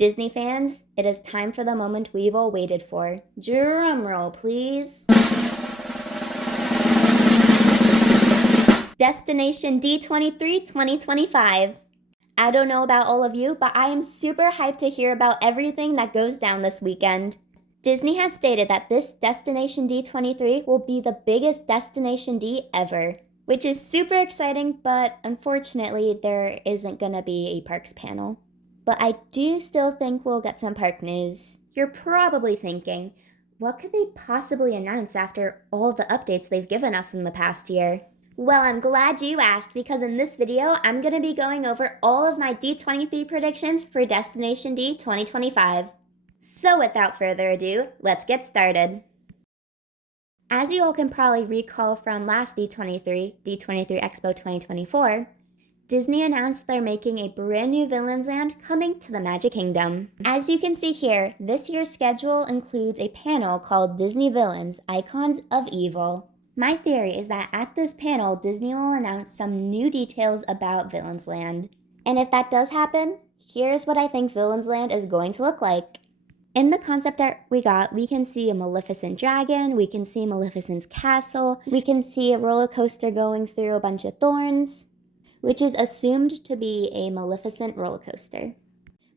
Disney fans, it is time for the moment we've all waited for. Drumroll, please. Destination D23 2025. I don't know about all of you, but I am super hyped to hear about everything that goes down this weekend. Disney has stated that this Destination D23 will be the biggest Destination D ever, which is super exciting, but unfortunately there isn't gonna be a parks panel. But I do still think we'll get some park news. You're probably thinking, what could they possibly announce after all the updates they've given us in the past year? Well, I'm glad you asked, because in this video, I'm going to be going over all of my D23 predictions for Destination D 2025. So without further ado, let's get started. As you all can probably recall from last D23 Expo 2024, Disney announced they're making a brand new Villains Land coming to the Magic Kingdom. As you can see here, this year's schedule includes a panel called Disney Villains, Icons of Evil. My theory is that at this panel, Disney will announce some new details about Villains Land. And if that does happen, here's what I think Villains Land is going to look like. In the concept art we can see a Maleficent dragon, we can see Maleficent's castle, we can see a roller coaster going through a bunch of thorns, which is assumed to be a Maleficent roller coaster.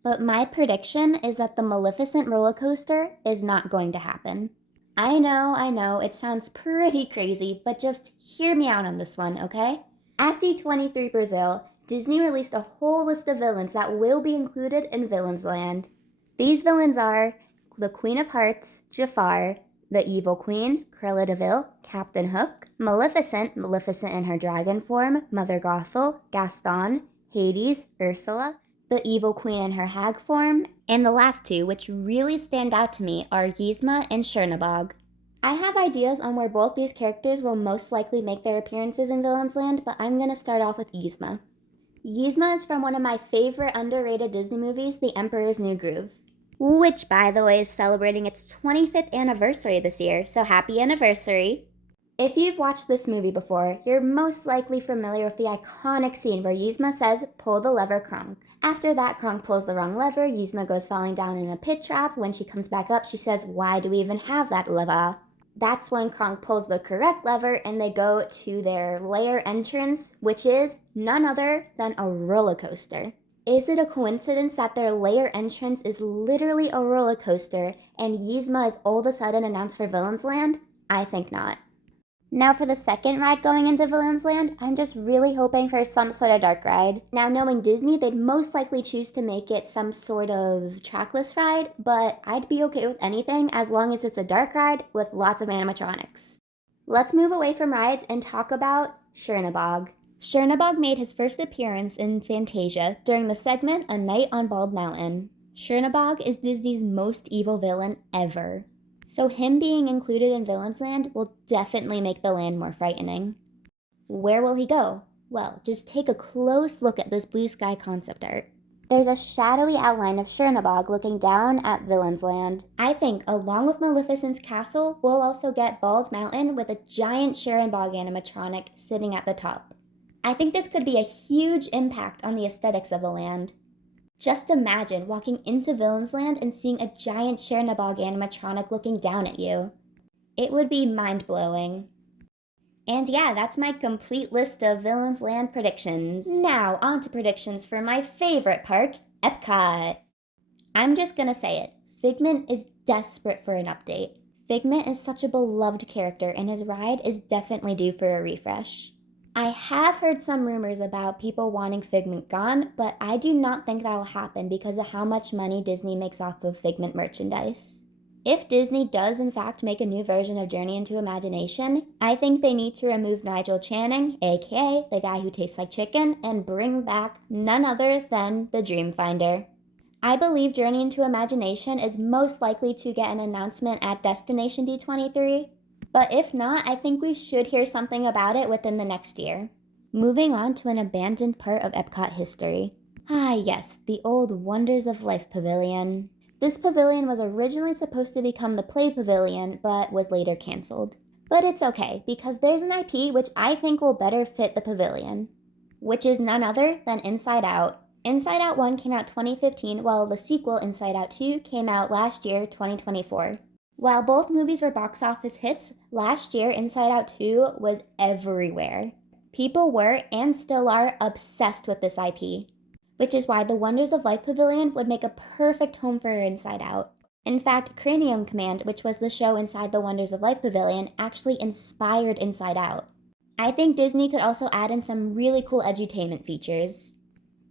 But my prediction is that the Maleficent roller coaster is not going to happen. I know, it sounds pretty crazy, but just hear me out on this one, okay? At D23 Brazil, Disney released a whole list of villains that will be included in Villains Land. These villains are the Queen of Hearts, Jafar, the Evil Queen, Cruella de Vil, Captain Hook, Maleficent in her dragon form, Mother Gothel, Gaston, Hades, Ursula, the Evil Queen in her hag form, and the last two, which really stand out to me, are Yzma and Chernabog. I have ideas on where both these characters will most likely make their appearances in Villains Land, but I'm going to start off with Yzma. Yzma is from one of my favorite underrated Disney movies, The Emperor's New Groove, which, by the way, is celebrating its 25th anniversary this year, so happy anniversary! If you've watched this movie before, you're most likely familiar with the iconic scene where Yzma says, "Pull the lever, Kronk." After that, Kronk pulls the wrong lever, Yzma goes falling down in a pit trap. When she comes back up, she says, "Why do we even have that lever?" That's when Kronk pulls the correct lever and they go to their lair entrance, which is none other than a roller coaster. Is it a coincidence that their lair entrance is literally a roller coaster and Yzma is all of a sudden announced for Villains Land? I think not. Now for the second ride going into Villains Land, I'm just really hoping for some sort of dark ride. Now knowing Disney, they'd most likely choose to make it some sort of trackless ride, but I'd be okay with anything as long as it's a dark ride with lots of animatronics. Let's move away from rides and talk about Chernabog. Chernabog made his first appearance in Fantasia during the segment A Night on Bald Mountain. Chernabog is Disney's most evil villain ever, so him being included in Villains Land will definitely make the land more frightening. Where will he go? Well, just take a close look at this blue sky concept art. There's a shadowy outline of Chernabog looking down at Villains Land. I think, along with Maleficent's castle, we'll also get Bald Mountain with a giant Chernabog animatronic sitting at the top. I think this could be a huge impact on the aesthetics of the land. Just imagine walking into Villains Land and seeing a giant Chernabog animatronic looking down at you. It would be mind-blowing. And yeah, that's my complete list of Villains Land predictions. Now, on to predictions for my favorite park, Epcot. I'm just gonna say it. Figment is desperate for an update. Figment is such a beloved character and his ride is definitely due for a refresh. I have heard some rumors about people wanting Figment gone, but I do not think that will happen because of how much money Disney makes off of Figment merchandise. If Disney does in fact make a new version of Journey into Imagination, I think they need to remove Nigel Channing, aka the guy who tastes like chicken, and bring back none other than the Dreamfinder. I believe Journey into Imagination is most likely to get an announcement at Destination D23, but if not, I think we should hear something about it within the next year. Moving on to an abandoned part of Epcot history. Ah yes, the old Wonders of Life Pavilion. This pavilion was originally supposed to become the Play Pavilion, but was later cancelled. But it's okay, because there's an IP which I think will better fit the pavilion, which is none other than Inside Out. Inside Out 1 came out 2015, while the sequel, Inside Out 2, came out last year, 2024. While both movies were box office hits, last year Inside Out 2 was everywhere. People were, and still are, obsessed with this IP, which is why the Wonders of Life Pavilion would make a perfect home for Inside Out. In fact, Cranium Command, which was the show inside the Wonders of Life Pavilion, actually inspired Inside Out. I think Disney could also add in some really cool edutainment features.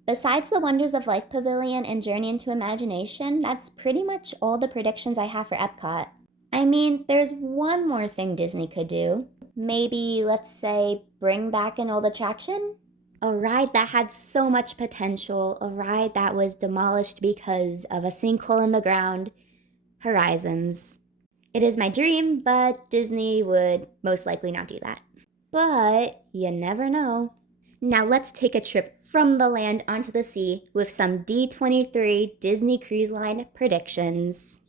Besides the Wonders of Life Pavilion and Journey into Imagination, that's pretty much all the predictions I have for Epcot. I mean, there's one more thing Disney could do. Maybe, let's say, bring back an old attraction? A ride that had so much potential, a ride that was demolished because of a sinkhole in the ground. Horizons. It is my dream, but Disney would most likely not do that. But you never know. Now let's take a trip from the land onto the sea with some D23 Disney Cruise Line predictions.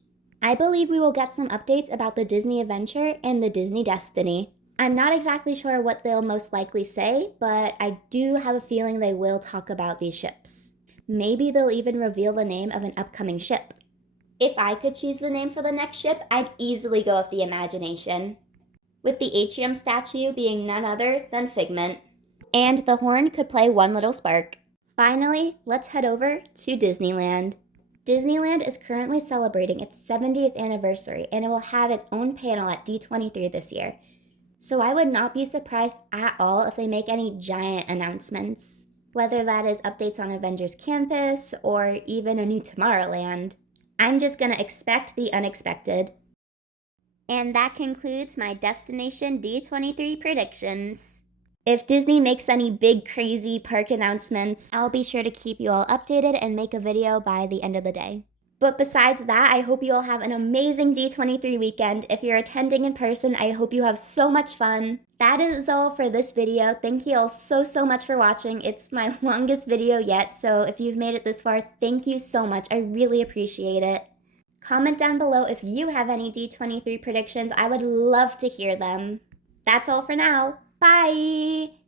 I believe we will get some updates about the Disney Adventure and the Disney Destiny. I'm not exactly sure what they'll most likely say, but I do have a feeling they will talk about these ships. Maybe they'll even reveal the name of an upcoming ship. If I could choose the name for the next ship, I'd easily go with the Imagination, with the Atrium statue being none other than Figment. And the horn could play One Little Spark. Finally, let's head over to Disneyland. Disneyland is currently celebrating its 70th anniversary, and it will have its own panel at D23 this year. So I would not be surprised at all if they make any giant announcements, whether that is updates on Avengers Campus or even a new Tomorrowland. I'm just gonna expect the unexpected. And that concludes my Destination D23 predictions. If Disney makes any big crazy park announcements, I'll be sure to keep you all updated and make a video by the end of the day. But besides that, I hope you all have an amazing D23 weekend. If you're attending in person, I hope you have so much fun. That is all for this video. Thank you all so much for watching. It's my longest video yet, so if you've made it this far, thank you so much. I really appreciate it. Comment down below if you have any D23 predictions. I would love to hear them. That's all for now. Bye!